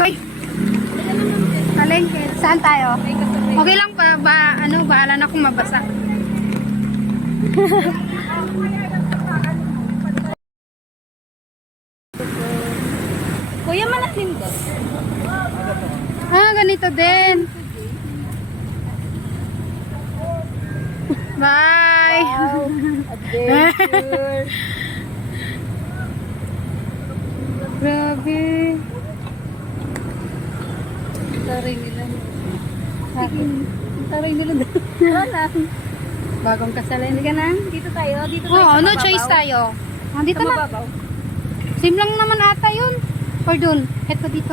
Uy! Palengke. Saan tayo? Okay lang pa ba, ano, bahala na kung mabasa. Kuya, malaking ba? Ah, ganito din. Bye! Adventure. Grabe. Taray nila. Taray nila doon. Wala. Bagong kasal. Hindi ka na? Dito tayo. Dito tayo Oo, sa no mababaw. choice tayo. Ah, dito Sa na. mababaw. Same lang naman ata yun. Or dun. Heto dito.